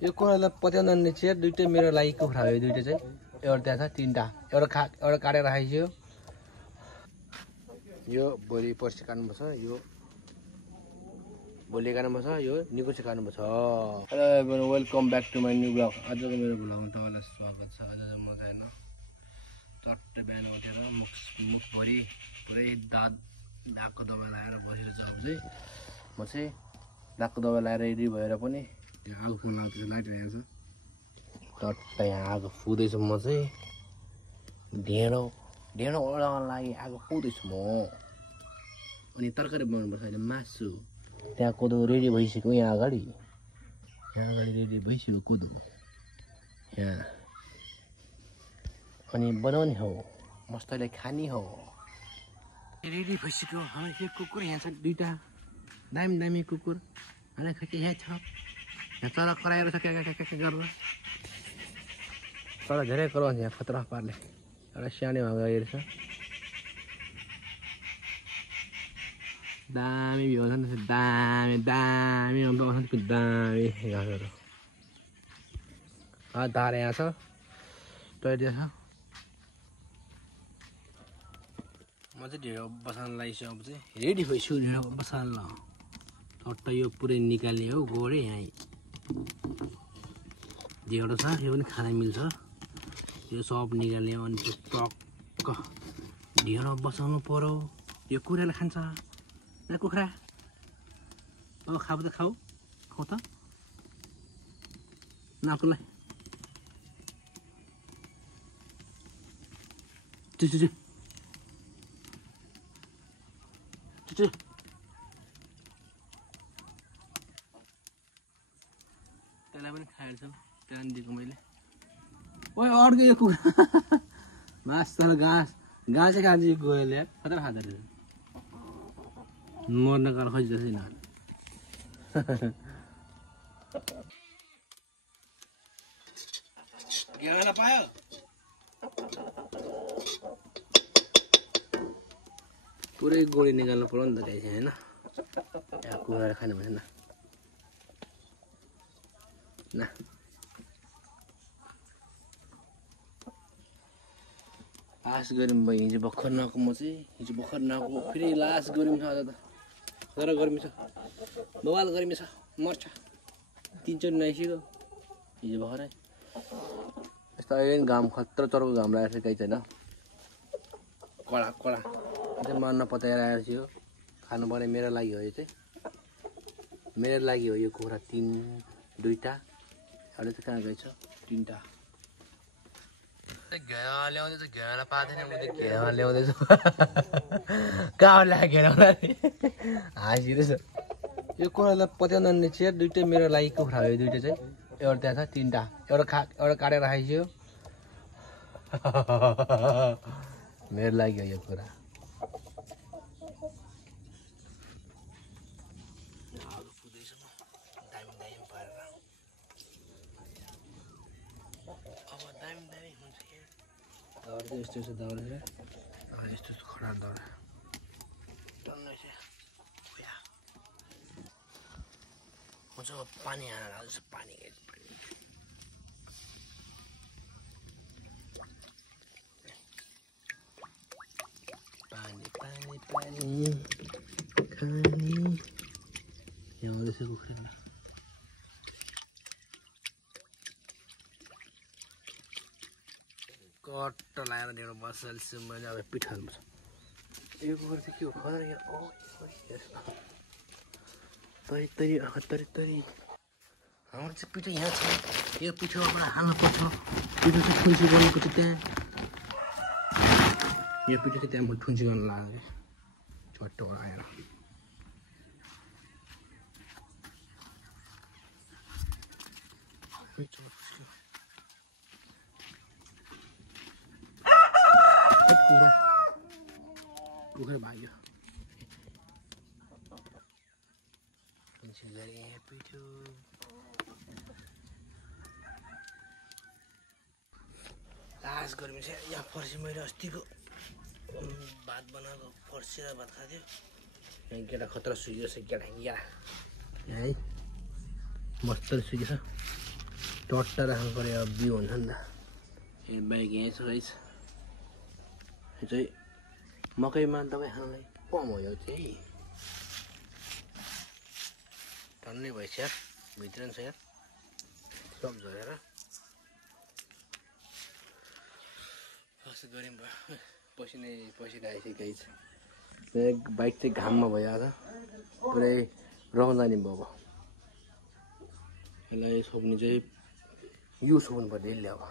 यो कुखुरालाई पत्याउनु चाहिँ दुईटै मेरो लागि कुखुरा हो। यो दुईटै चाहिँ एउटा त्यहाँ छ, तीनटा एउटा काटेर राखिसक्यो। यो भोलि पर्सि काट्नुपर्छ, यो भोलि काट्नुपर्छ, यो निकुसी काट्नुपर्छ। Hello everyone, welcome back to my new blog. आजको मेरो ब्लगमा तपाईँलाई स्वागत छ। आज चाहिँ म चाहिँ होइन चट्टै बिहान उठेर मुखभरि पुरै दागको दबाई लगाएर बसेर चाहिँ अब चाहिँ म चाहिँ दागको दबाई लगाएर रेडी भएर पनि यहाँ आगो फुल्न आउँदैछ। लाइट रहेको छ चट्टै यहाँ आगो फुँदैछु। म चाहिँ ढेँडो ओडाउन लागि आगो फुँदैछु म। अनि तरकारी बनाउनुपर्छ अहिले, मासु। त्यहाँ कोदो रेडी भइसक्यो, यहाँ अगाडि रेडी भइसक्यो कोदो यहाँ। अनि बनाउने हो, मस्तले खाने हो। रेडी भइसक्यो। हाम्रो कुकुर यहाँ छ दुईटा, दामी कुकुर। अनि खै यहाँ छ, यहाँ चरा कराएर छ क्या गरेर। चरा धेरै कराउँछ यहाँ, खतरा पार्ने। एउटा सानो भाग हेर्छ, दामी भ्यू छ नि, दामी आउँछ दामी घाँसहरू। धार यहाँ छ, टोइलेट छ। म चाहिँ ढेँडो बसाल्न लागिसक्यो। अब चाहिँ रेडी भइसक्यो ढेँडो बसाल्न। चट्ट यो पुरै निकाल्ने हो, गोडे यहाँ ढेँडो छ, यो पनि खाना मिल्छ। यो सब निकाल्ने हो। अनि त्यो टक्क ढेँडो बसाउनु पर्यो। यो कुखुराले खान्छ न, कुखुरा अब खाऊ त खाऊ त नाकुलाई। चुचु त्यसलाई पनि खाएर छ, त्यहाँ दिएको मैले। ओए अर्को यो कुखुरा मास तर घाँसै खान्छ यो गोले यार, खतरा खाँदो रहेछ। मर्न गएर खोज्दै छैन। घेरा पायो पुरै गोडी निकाल्नु पर्यो नि त त्यहाँ चाहिँ होइन। यहाँ कुखुराले खानु भएन न। लास गर्मी भयो, हिजो भर्खर नआएको म चाहिँ, हिजो भर्खर नआएको फेरि लास गर्मी छ। आज त खतरा गर्मी छ, बवाल गर्मी छ, मर्छ। 3 चोटि नुहाइसक्यो हिजो भर्खरै। यस्तो अहिले पनि घाम खतरा चर्को घाम लागेको छ, केही छैन, कडा चाहिँ मन नपताएर आएको थियो। खानु पर्ने मेरो लागि हो, यो चाहिँ मेरो लागि हो। यो कुखुरा दुईटा, एउटा चाहिँ कहाँ गएछ, 3टा। घेरा ल्याउँदैछ, घेरा पाएको थिएन, म त घेरा ल्याउँदैछु। कहाँ ल्याएको घेरा हाँसिरहेछ। यो कुखुरालाई पत्याउनु चाहिँ दुईटै मेरो लागि कुखुरा हो। यो दुईटै चाहिँ एउटा त्यहाँ छ, 3टा एउटा काटेर राखिसक्यो। मेरो लागि हो यो कुरा। यस्तो दाउरा छ, यस्तो खडा दाउरा टन्नै छ। म चाहिँ पानी हालेर हाल्छु, पानी खाने यहाँ आउँदैछ कुखुरा। कट्ट लगाएर ढेँडो बसाल्छु मैले। अब पिठो हाल्नुपर्छ। यो कुखुरा चाहिँ के हो, खतरा यहाँ तरी हाम्रो चाहिँ पिठो यहाँ छ। यो पिठोबाट हाल्नुपर्छ। पिठो चाहिँ ठुन्सी गर्नुपर्छ त्यहाँ। यो पिठो चाहिँ त्यहाँ म ठुन्सी गर्न लाग्यो छोटो आएर। कुखुरा भाग्यो पिठो। लास गर्मी छ यहाँ। फर्सी मैले अस्तिको भात बनाएको फर्सी र भात खाथ्यो। यहाँ केटा खतरा सुकिरहेछ, केटा यहाँ है मस्त सुकेछ। चट्ट राख्नु पऱ्यो अब बिउ हुन्छ नि त ए बाइक यहीँ छ गाइस यो चाहिँ मकैमा दबाई खानलाई कम हो यो चाहिँ टन्नै भएछ यार भित्र नि छ यार सब झरेर कस्तो गऱ्यौँ भयो पसिना आइसक्यो गाइस बाइक चाहिँ घाममा भयो आज पुरै रङ जाने भयो यसलाई सोक्ने चाहिँ यो सोक्नु पर्यो यसले अब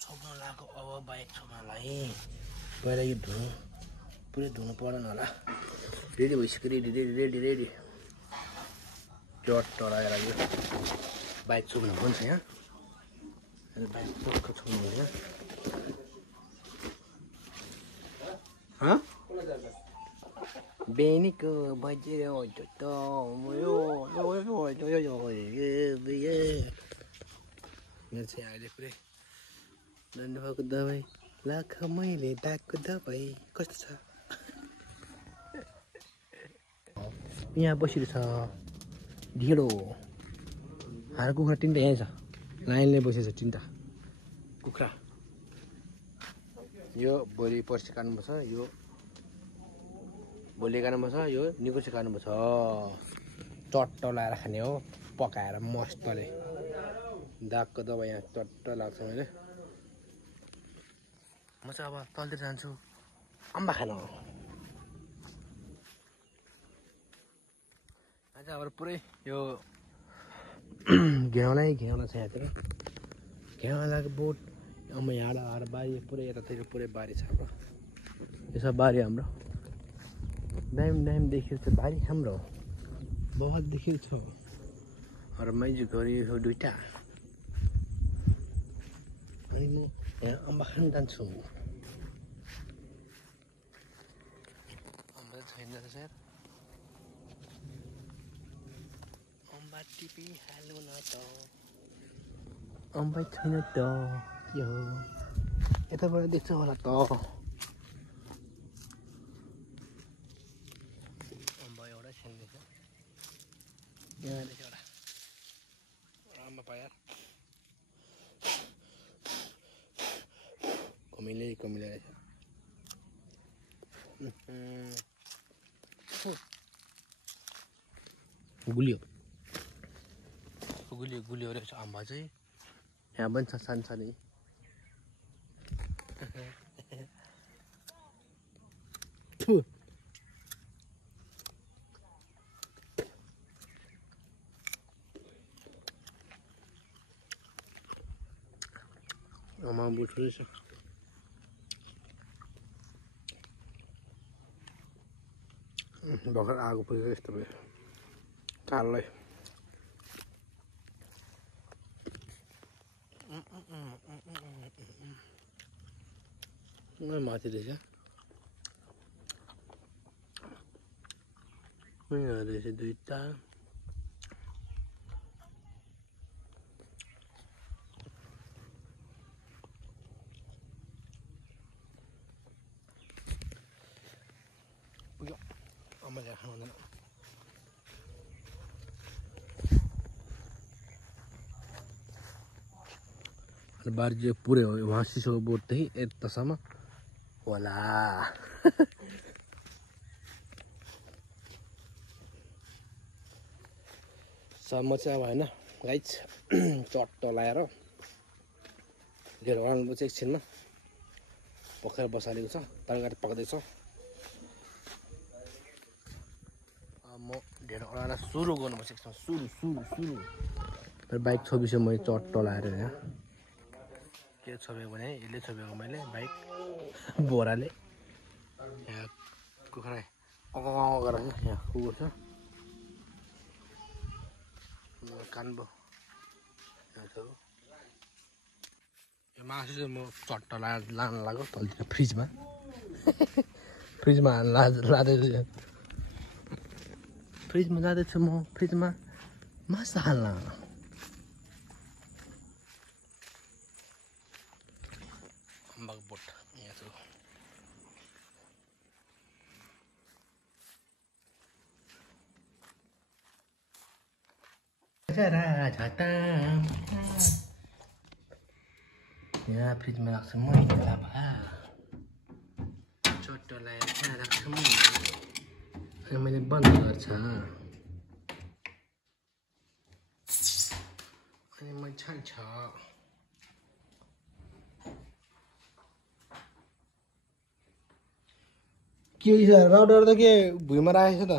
छोप्न लगाएको अब बाइक छोप्नलाई पहिला यो पुरै धुनु पर्दैन होला रेडी भइसक्यो रेडी चट्ट लगाएर यो बाइक छोप्नु हुन्छ यहाँ बाइक पक्क छोप्नु हुन्छ बेनीको बजेर मेरो चाहिँ अहिले पुरै लानु भएको दबाई लाख मैले दागको दबाई कस्तो छ यहाँ बसिरहेछ ढिँडो हार कुखुरा तिनवटा यहीँ छ लाइनले बसेको छ तिनवटा कुखुरा यो भोलि पर्सि काट्नुपर्छ यो भोलि काट्नुपर्छ यो निकुर्सी काट्नुपर्छ चट्ट लगाएर खाने हो पकाएर मस्तले दागको दबाई यहाँ चट्ट लाग्छ मैले म चाहिँ अब तलतिर जान्छु अम्बा खान आज अब पुरै यो घेउला छ यहाँतिर घेउलाको बोट अम्मा यहाँ आएर बारी पुरै यतातिर पुरै बारी छ हाम्रो यो सब बारी हाम्रो दाम देखिएको छ बारी हाम्रो बहुत देखिएको छ अरू मैले गरेको दुईवटा अनि म यहाँ अम्बा खान जान्छु अम्बा छैन रहेछ यार अम्बा टिपिहाल्नु न त अम्बा छैन त के हो यताबाट देख्छ होला त अम्बा एउटा छैन रहेछ यहाँ रहेछ एउटा अम्बा पायो यार कमिले रहेछ गुलियो रहेछ अम्बा चाहिँ यहाँ पनि छ सानसानै अम्बा बुट रहेछ भर्खर आगो पुगेको यस्तो भयो कालै माथि रहेछ रहेछ दुईवटा आमाले खानुहुँदैन बारी चाहिँ पुरै हो वहाँ सिसोको बोटदेखि यतासम्म होला सम्म चाहिँ अब होइन गाइस चट्ट लगाएर ढेँडो बनाउनुपर्छ एकछिनमा पकाएर बसालेको छ तरकारी पकाउँदैछ म ढेँडो बनाएर सुरु गर्नुपर्छ एकछिन सुरु तर बाइक छोपिसक्यो मैले चट्ट लगाएर यहाँ के छोपेको भने यसले छोपेको मैले बाइक बोराले यहाँ कुखुरा गरेर यहाँ कुकुर छ कान्बो यो मासु चाहिँ म चट्ट लान लाग्यो तलतिर फ्रिजमा लाँदैछु फ्रिजमा जाँदैछु म फ्रिजमा मासु हाल्न अम्बाको लग बोट यहाँ छु यहाँ फ्रिजमा राख्छु मैले लाभा चट्ट लगाएर त्यहाँ राख्छु अनि मैले बन्द गर्छ अनि मैले छान्छ के राउटर त के भुइँमा राखेको छ त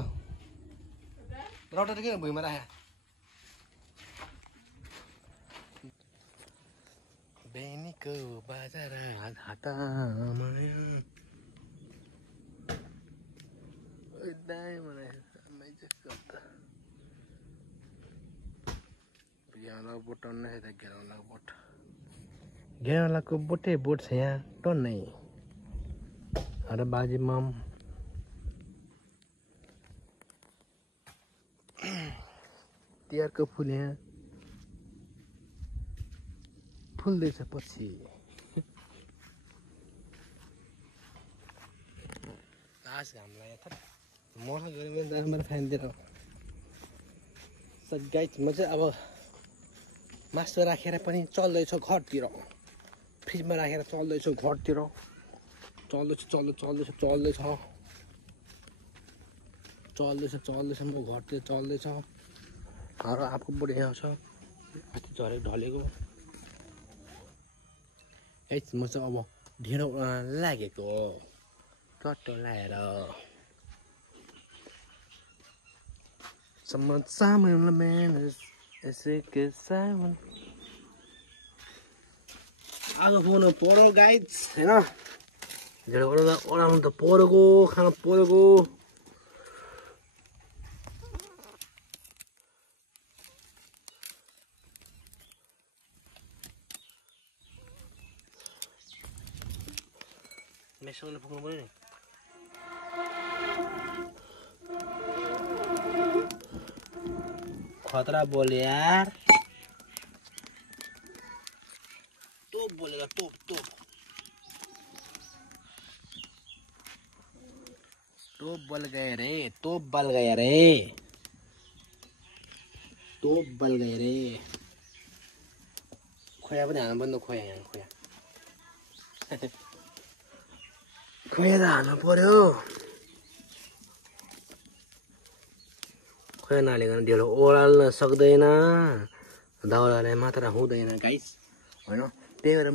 राउटर त के भुइँमा राखे बेनीको बजार हातमा दाइ मलाई यहाँ बोट टन्नै छ त घेराउलाको बोटै बोट छ यहाँ टन्नै अरे बाजी माम तिहारको फुल यहाँ फुल्दैछ पछि घाँस घाम लाग्यो मर्छ गऱ्यो भने राम्रो फ्यानतिर गाइस म चाहिँ अब मासु राखेर पनि चल्दैछ घरतिर फ्रिजमा राखेर चल्दैछ घरतिर चल्दैछ म घरतिर चल्दैछ घर आफू बुढी यहाँ छ अस्ति झरेको ढलेको गाइस म चाहिँ अब ढेँडो लागेको टट्टो लगाएर सामान ऐसे के सामान आज फोन परो गाइस हैन ढेँडो ओडाउनु त परेको खानु परेको मेसोले पुग्नु पर्यो नि खतरा बोले यार तोप बोलेगा तोप बल गए रे तोप बल गए रे खोया पनि हाल्नु पर्ने खोया यहाँ खोया त हाल्नु पर्यो खोया नहालिकन ढेँडो ओडाल्न सक्दैन दाउराले मात्र हुँदैन गाइस होइन त्यही भएर म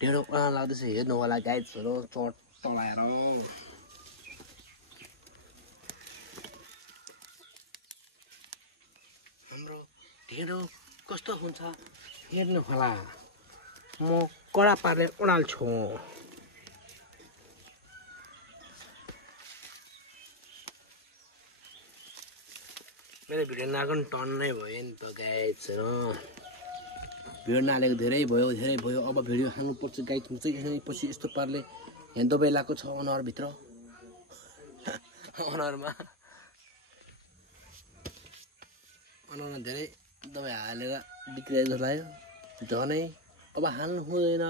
ढेँडो ओडाल्न लाग्दैछु हेर्नु होला गाइसहरू चट्ट लगाएर हाम्रो ढेँडो कस्तो हुन्छ हेर्नु होला म कडा पारेर ओडाल्छु मेरो भिडियो नआएको नि टन्नै भयो नि त गाइस भिडियो नहालेको धेरै भयो अब भिडियो हाल्नुपर्छ गाइस म चाहिँ पछि यस्तो पाराले यहाँ दबाई लगाएको छ अनुहारभित्र अनुहारमा धेरै दबाई हालेर बिग्रिएको जस्तो लाग्यो झनै अब हाल्नु हुँदैन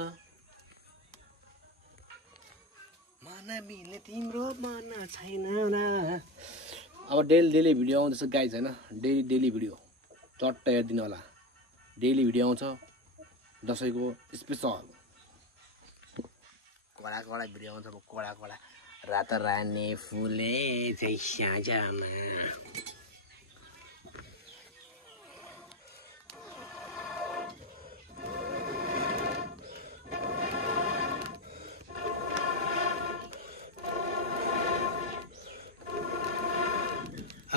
मन मिल्ने तिम्रो मन छैन अब डेली भिडियो आउँदैछ गाइस हैन डेली भिडियो चट्ट हेरिदिनु होला डेली भिडियो आउँछ दसैँको स्पेशल कडा भिडियो आउँछ कडा रात रानी फुले चाहिँ साँझमा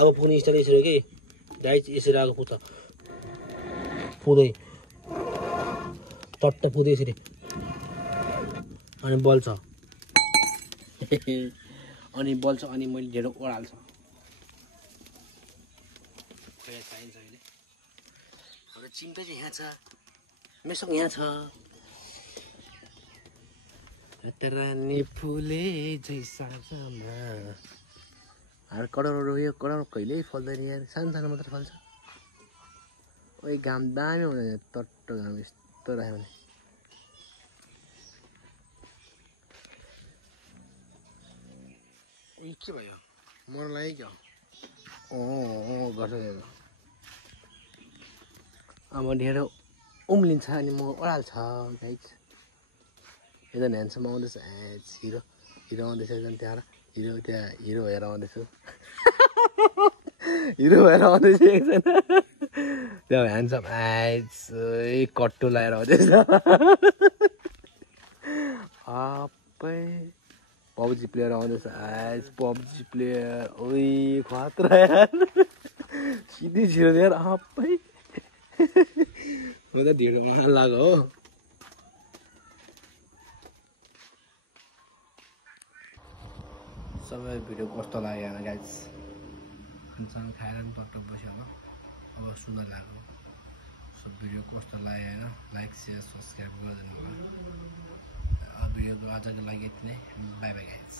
अब पुग्ने स्टाइल यसरी हो कि गाइस यसरी आएको पुग्छ पुँदै टट्ट पुँदै यसरी अनि बल्छ अनि मैले ढेँडो ओडाल्छ खोया चाहिन्छ अहिले हाम्रो चिम्टा चाहिँ यहाँ छ मेसोङ यहाँ छ रानी फुले जैसामा अरे करोडहरू यो करोड कहिल्यै फल्दैन यार सानो मात्र फल्छ ओइ घाम दामी हुँदैन टट्ट घाम यस्तो राख्यो भने के भयो मर्न लाग्यो क्या गर्छ अब ढेँडो उम्लिन्छ अनि म ओह्राल्छ गाइस एकदम ह्यान्डसम आउँदैछ हिरो हिरो आउँदैछ एकदम त्यहाँ हिरो भएर आउँदैछु हिरो भएर आउँदैछ एकजना त्यहाँ ह्यान्डसम कट्टु लगाएर आउँदैछ पब्जी प्लेयर आउँदैछ पब्जी प्लेयर ओइ खतरा यार सिधै छिरो यार म त ढिँडो बनाउन लाग्यो हो सबै भिडियो कस्तो लाग्यो होला गाइस खानसान खाएर पनि टक्क बस्यो होला अब सुन लाग्यो सब भिडियो कस्तो लाग्यो होइन लाइक सेयर सब्सक्राइब गरिदिनु होला भिडियोको आजको लागि यति नै बाई बाई गाइस